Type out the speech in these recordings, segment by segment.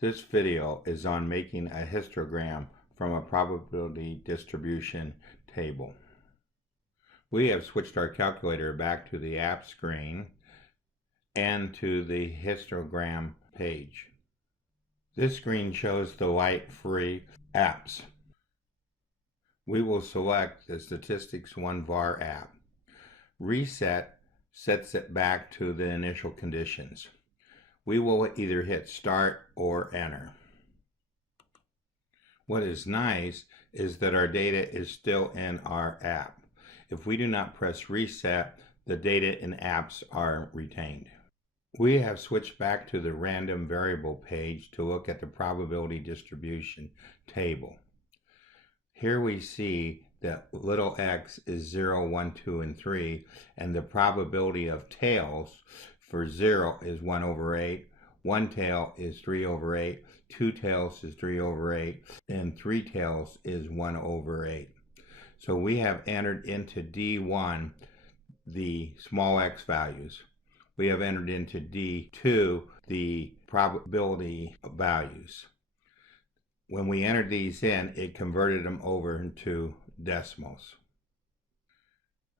This video is on making a histogram from a probability distribution table. We have switched our calculator back to the app screen and to the histogram page. This screen shows the light-free apps. We will select the Statistics 1 VAR app. Reset sets it back to the initial conditions. We will either hit start or enter. What is nice is that our data is still in our app. If we do not press reset, the data in apps are retained. We have switched back to the random variable page to look at the probability distribution table. Here we see that little x is 0, 1, 2, and 3, and the probability of tails for 0 is 1 over 8, 1 tail is 3 over 8, 2 tails is 3 over 8, and 3 tails is 1 over 8. So we have entered into D1 the small x values. We have entered into D2 the probability values. When we entered these in, it converted them over into decimals.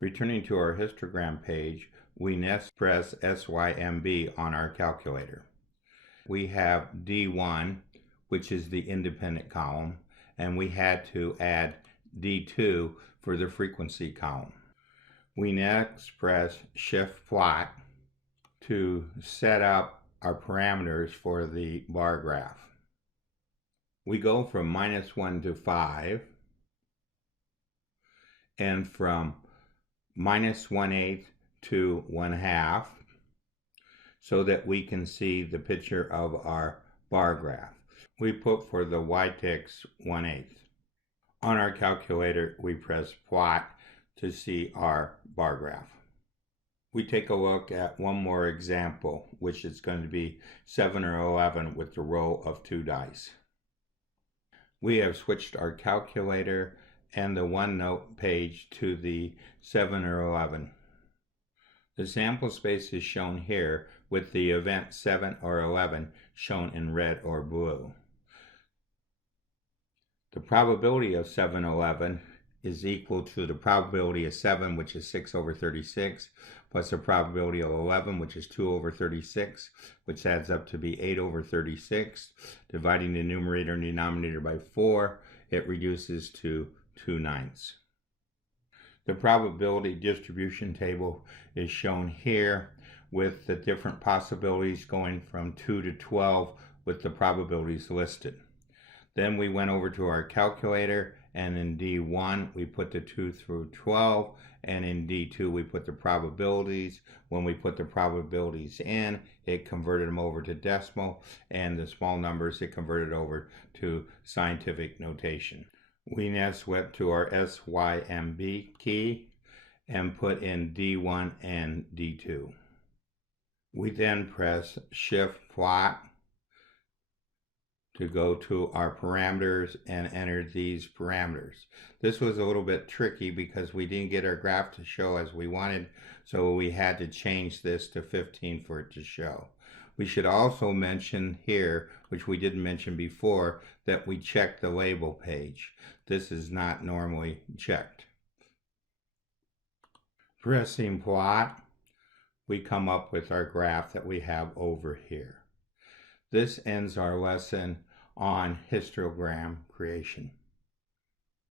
Returning to our histogram page, we next press SYMB on our calculator. We have D1, which is the independent column, and we had to add D2 for the frequency column. We next press Shift Plot to set up our parameters for the bar graph. We go from -1 to 5, and from -1/8 to 1/2, so that we can see the picture of our bar graph. We put for the y-tix 1/8. On our calculator, we press plot to see our bar graph. We take a look at one more example, which is going to be 7 or 11 with the roll of 2 dice. We have switched our calculator and the Onenote page to the 7 or 11. The sample space is shown here with the event 7 or 11 shown in red or blue. The probability of 7/11 is equal to the probability of 7, which is 6 over 36, plus the probability of 11, which is 2 over 36, which adds up to be 8 over 36. Dividing the numerator and denominator by 4, it reduces to 2/9. The probability distribution table is shown here with the different possibilities going from 2 to 12 with the probabilities listed. Then we went over to our calculator, and in D1 we put the 2 through 12, and in D2 we put the probabilities. When we put the probabilities in, it converted them over to decimal, and the small numbers it converted over to scientific notation. We next went to our SYMB key and put in D1 and D2. We then press Shift Plot to go to our parameters and enter these parameters. This was a little bit tricky because we didn't get our graph to show as we wanted, so we had to change this to 15 for it to show. We should also mention here, which we didn't mention before, that we checked the label page. This is not normally checked. Pressing plot, we come up with our graph that we have over here. This ends our lesson on histogram creation.